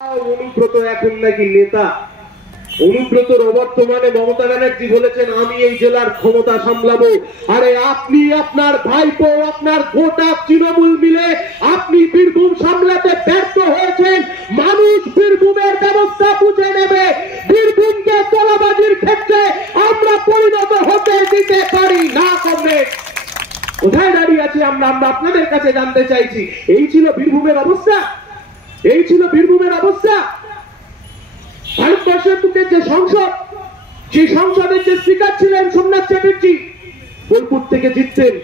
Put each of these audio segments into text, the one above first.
অনুব্রত এখন নাকি নেতা। অনুব্রতর অবর্তমানে মমতা ব্যানার্জি বলেছেন আমি এই জেলার ক্ষমতা সামলাবো। আরে আপনি আপনার ভাইপো আপনার গোটা তৃণমূল মিলে আপনি বীরভূম সামলাতে ব্যর্থ হয়েছেন। মানুষ বীরভূমের ব্যবস্থা বুঝে নেবে। বীরভূমকে তোলাবাজির ক্ষেত্রে আমরা পরিণত হতে দিতে পারি না। কমরেড, কোথায় দাঁড়িয়ে আছি আমরা আপনাদের কাছে জানতে চাইছি। এই ছিল বীরভূমের অবস্থা, এই ছিল বীরভূমের অবস্থা। ভারতবর্ষের বুকে যে সংসদ, সেই সংসদের যে স্পিকার ছিলেন সোমনাথ চ্যাটার্জি, বোলপুর থেকে জিততেন।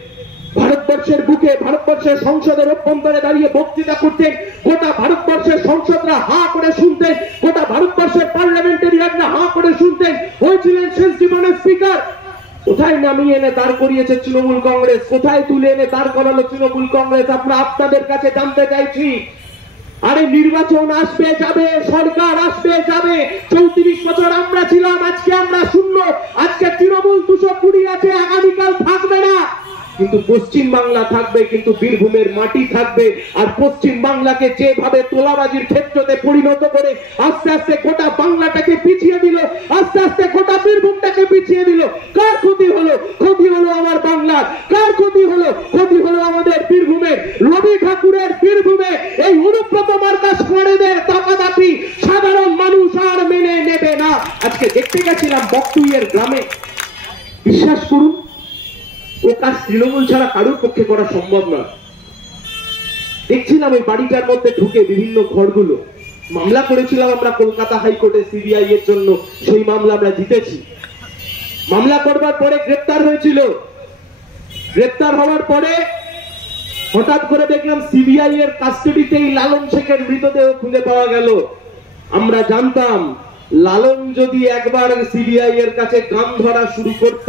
ভারতবর্ষের বুকে ভারতবর্ষের সংসদের অভ্যন্তরে দাঁড়িয়ে বক্তৃতা করতেন। গোটা ভারতবর্ষের সংসদরা হা করে শুনতেন, গোটা ভারতবর্ষের পার্লামেন্টারিয়ানরা হা করে শুনতেন। হয়েছিলেন শেষ জীবনের স্পিকার। কোথায় নামিয়ে এনে দাঁড় করিয়েছে তৃণমূল কংগ্রেস, কোথায় তুলে এনে দাঁড় করালো তৃণমূল কংগ্রেস, আমরা আপনাদের কাছে জানতে চাইছি। আরে নির্বাচন আসবে যাবে, সরকার আসবে যাবে, 34 বছর আমরা ছিলাম, আজকে আমরা শূন্য। আজকে তৃণমূল 220 আছে, আগামীকাল থাকবে না, কিন্তু পশ্চিম বাংলা থাকবে, কিন্তু বীরভূমের মাটি থাকবে। আর পশ্চিম বাংলাকে যেভাবে তোলাবাজির ক্ষেত্রতে পরিণত করে আস্তে আস্তে গোটা বাংলাটাকে পিছিয়ে দিল, আস্তে আস্তে গোটা বীরভূমটাকে পিছিয়ে দিল। কার ক্ষতি হলো? ক্ষতি হলো আমার বাংলার। কার ক্ষতি হলো? ক্ষতি হলো আমাদের বীরভূমের। রবি ঠাকুরের বীরভূমে এই অনুব্রত মার্কা সমাজের দাপাদাপি সাধারণ মানুষ আর মেনে নেবে না। আজকে দেখতে গেছিলাম বকটুইয়ের গ্রামে, বিশ্বাস করুন ও কাজ তৃণমূল ছাড়া কারোর পক্ষে করা সম্ভব নয়। দেখছিলাম এই বাড়িটার মধ্যে ঢুকে বিভিন্ন ঘরগুলো, মামলা করেছিলাম আমরা কলকাতা হাইকোর্টে সিবিআই এর জন্য, সেই মামলা আমরা জিতেছি। মামলা করবার পরে গ্রেপ্তার হয়েছিল, গ্রেপ্তার হওয়ার পরে হঠাৎ করে দেখলাম সিবিআই এর কাস্টডিতেই লালন শেখের মৃতদেহ খুঁজে পাওয়া গেল। আমরা জানতাম লালন যদি একবার সিবিআই এর কাছে গান ধরা শুরু করত,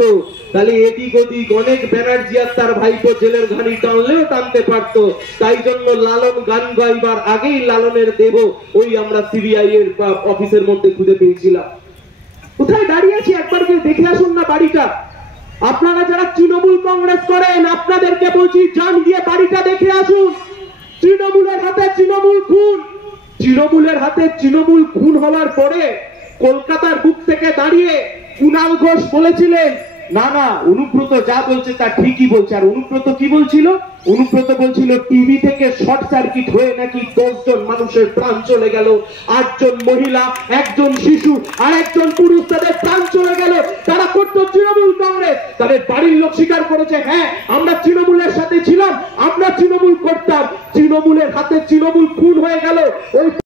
তাহলে এদিক ওদিক অনেক ব্যানার্জি আর তার ভাইপো জেলের ঘানি টানলেও টানতে পারতো। তাই জন্য লালন গান গাইবার আগেই লালনের দেহ ওই আমরা সিবিআই এর অফিসের মধ্যে খুঁজে পেয়েছিলাম। কোথায় দাঁড়িয়ে আছি একবার গিয়ে দেখে আসুন না বাড়িটা। আপনারা যারা তৃণমূল কংগ্রেস করেন আপনাদেরকে বলছি, যান গিয়ে বাড়িটা দেখে আসুন। তৃণমূলের হাতে তৃণমূল খুন, তৃণমূলের হাতে তৃণমূল খুন হওয়ার পরে কলকাতার বুক থেকে দাঁড়িয়ে কুণাল ঘোষ বলেছিলেন না না অনুব্রত যা বলছে তা ঠিকই বলছে। আর অনুব্রত কি বলছিল? অনুব্রত বলছিল টিভি থেকে শর্ট সার্কিট হয়ে নাকি 10 জন মানুষের প্রাণ চলে গেল, 8 জন মহিলা, 1 জন শিশু আর 1 জন পুরুষ, তাদের প্রাণ চলে গেল। তারা করতো তৃণমূল কংগ্রেস। তাদের বাড়ির লোক স্বীকার করেছে, হ্যাঁ আমরা তৃণমূলের সাথে ছিলাম, আমরা তৃণমূল করতাম। তৃণমূলের হাতে তৃণমূল খুন হয়ে গেল। ওই